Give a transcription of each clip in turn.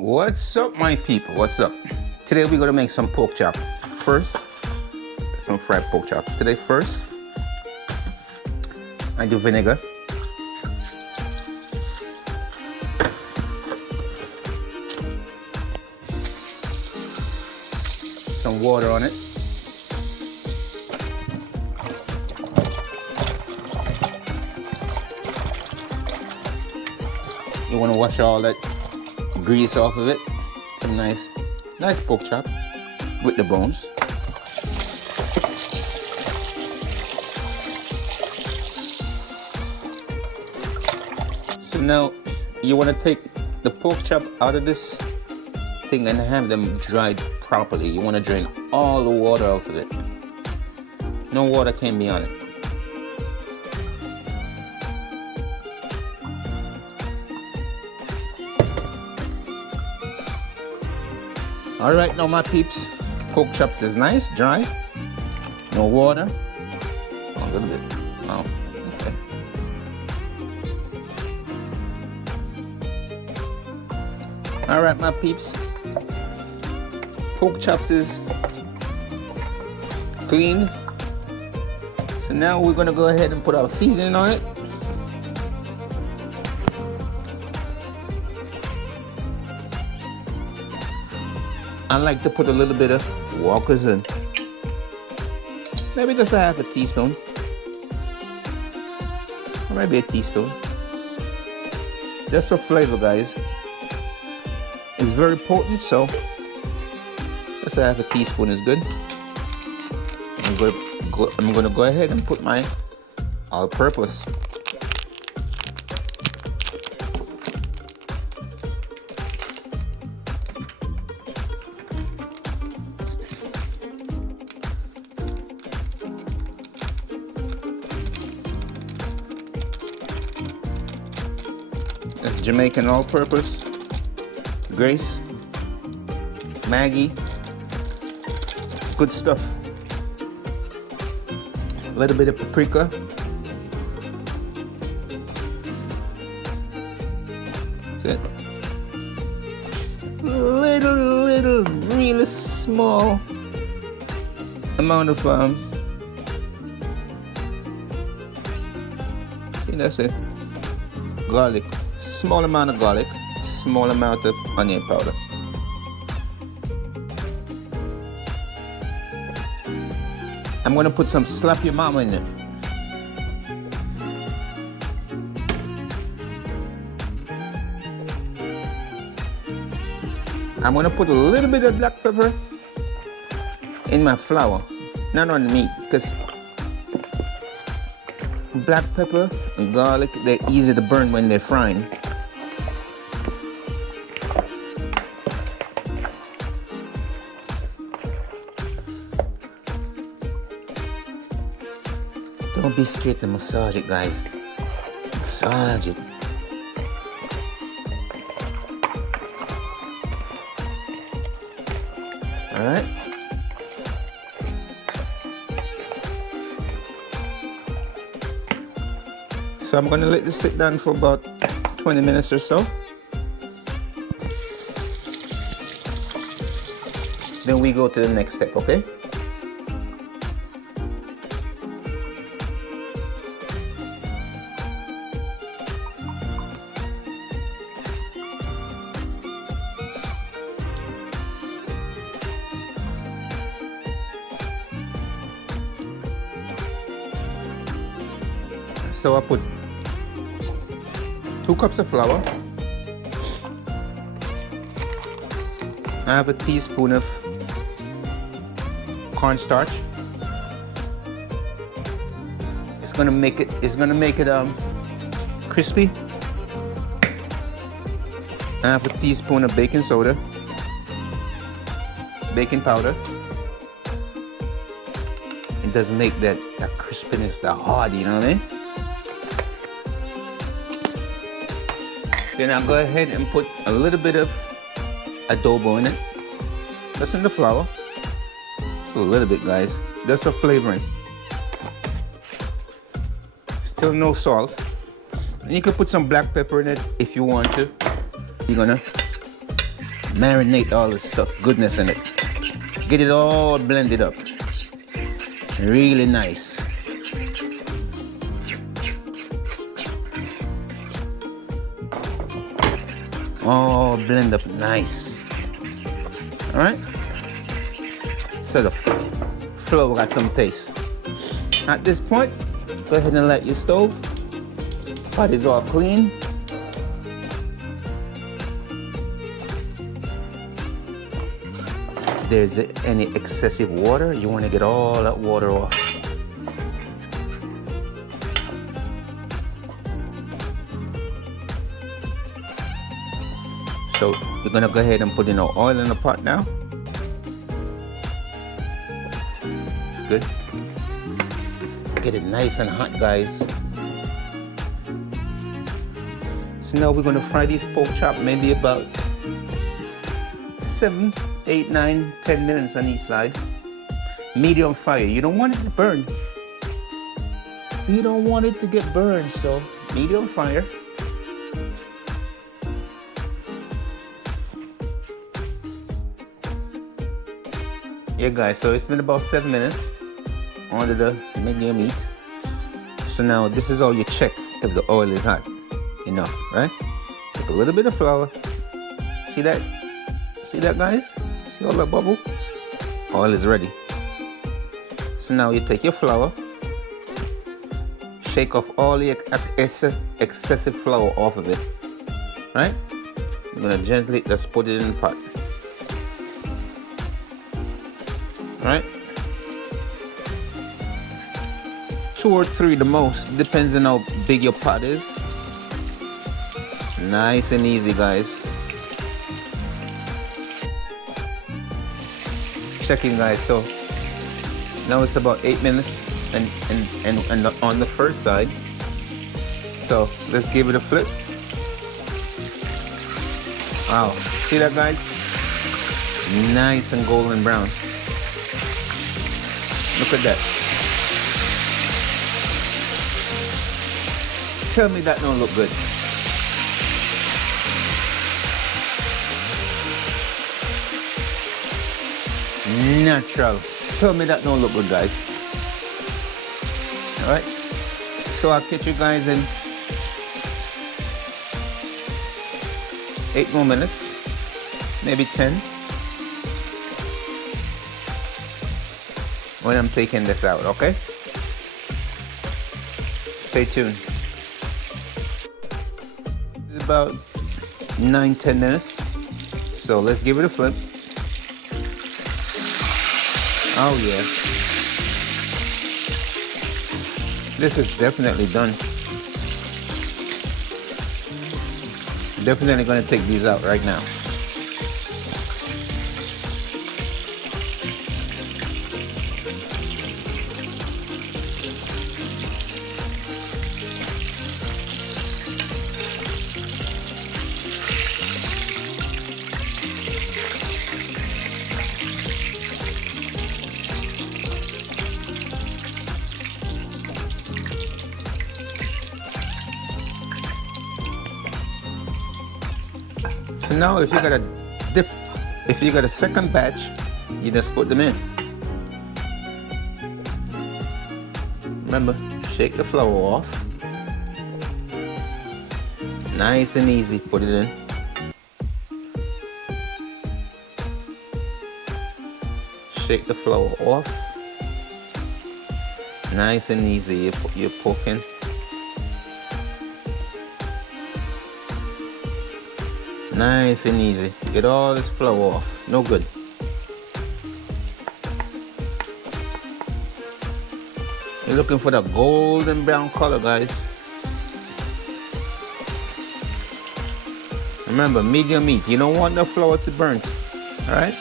What's up, my people? What's up? Today we're gonna make some pork chop. First, some fried pork chop. Today first, I do vinegar. Some water on it. You wanna wash all that grease off of it. Some nice pork chop with the bones. So now you want to take the pork chop out of this thing and have them dried properly. You want to drain all the water off of it. No water can be on it. All right, now my peeps, pork chops is nice, dry, no water. Oh, a little bit. Wow. Okay. All right, my peeps, pork chops is clean. So now we're gonna go ahead and put our seasoning on it. I like to put a little bit of Walker's in. Maybe just a half a teaspoon. Or maybe a teaspoon. Just for flavor, guys. It's very potent, so just a half a teaspoon is good. I'm gonna go ahead and put my all-purpose. That's Jamaican all-purpose, Grace, Maggie. It's good stuff. A little bit of paprika. That's it. Little, really small amount of I think that's it. Garlic. Small amount of garlic, small amount of onion powder. I'm gonna put some slap your mama in it. I'm gonna put a little bit of black pepper in my flour, not on the meat, because black pepper and garlic, they're easy to burn when they're frying. Don't be scared to massage it, guys. Massage it. All right. So I'm gonna let this sit down for about 20 minutes or so. Then we go to the next step, okay? So I put 2 cups of flour. I have a teaspoon of cornstarch. It's gonna make it crispy. I have a teaspoon of baking soda, baking powder. It doesn't make that crispiness, that hard, you know what I mean? Then I'll go ahead and put a little bit of adobo in it. That's in the flour. Just a little bit, guys. Just for flavoring. Still no salt. And you can put some black pepper in it if you want to. You're gonna Marinate all this stuff, goodness in it. Get it all blended up. Really nice. All blend up nice. All right. So the flour got some taste. At this point, go ahead and light your stove. Pot is all clean. If there's any excessive water, you want to get all that water off. So you're gonna go ahead and put in the oil in the pot now. It's good. Get it nice and hot, guys. So now we're gonna fry these pork chop maybe about 7, 8, 9, 10 minutes on each side. Medium fire. You don't want it to burn. You don't want it to get burned, so medium fire. Yeah guys, so it's been about 7 minutes under the medium heat. So now this is how you check if the oil is hot enough, right? Take a little bit of flour. See that? See that, guys? See all that bubble? Oil is ready. So now you take your flour, shake off all the excessive flour off of it, right? I'm gonna gently just put it in the pot. Right? 2 or 3 the most, depends on how big your pot is. Nice and easy, guys. Checking, guys. So now it's about 8 minutes and on the first side. So let's give it a flip. Wow, see that, guys? Nice and golden brown. Look at that. Tell me that don't look good. Natural. Tell me that don't look good, guys. Alright. So I'll catch you guys in 8 more minutes. Maybe 10. When I'm taking this out, okay? Stay tuned. It's about 9-10 minutes. So let's give it a flip. Oh yeah. This is definitely done. Definitely gonna take these out right now. So now if you got a second batch, you just put them in. Remember, shake the flour off. Nice and easy, put it in. Shake the flour off. Nice and easy, you're poking. Nice and easy. Get all this flour off. No good. You're looking for the golden brown color, guys. Remember, medium heat. You don't want the flour to burn. Alright?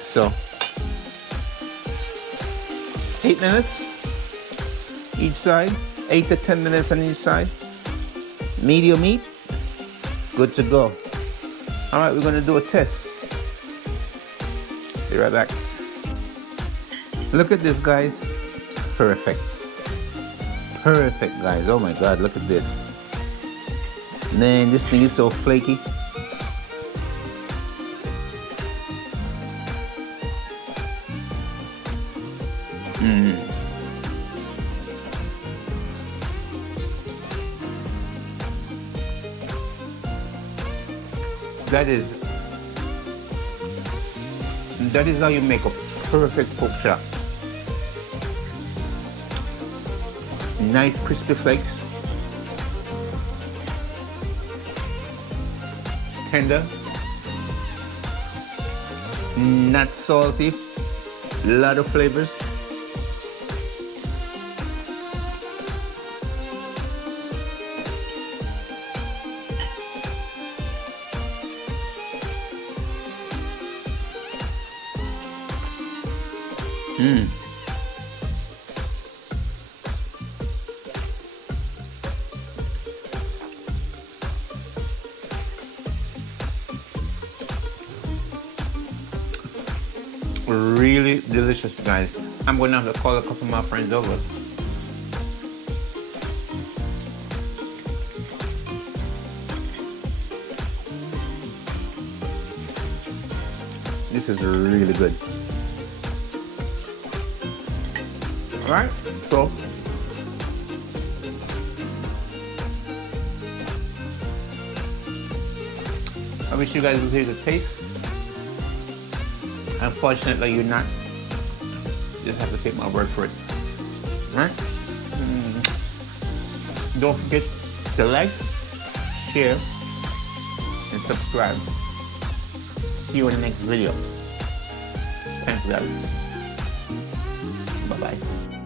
So 8 minutes each side. 8 to 10 minutes on each side. Medium heat. Good to go. Alright, we're gonna do a test. Be right back. Look at this, guys. Perfect. Perfect, guys. Oh my god, look at this. Man, this thing is so flaky. Mm. That is how you make a perfect pork chop. Nice crispy flakes, tender, not salty, lot of flavors. Mm. Really delicious, guys. I'm gonna have to call a couple of my friends over. This is really good. All right, so I wish you guys would take a taste. Unfortunately, you're not. You just have to take my word for it. All right? Don't forget to like, share, and subscribe. See you in the next video. Thanks, guys. Bye-bye.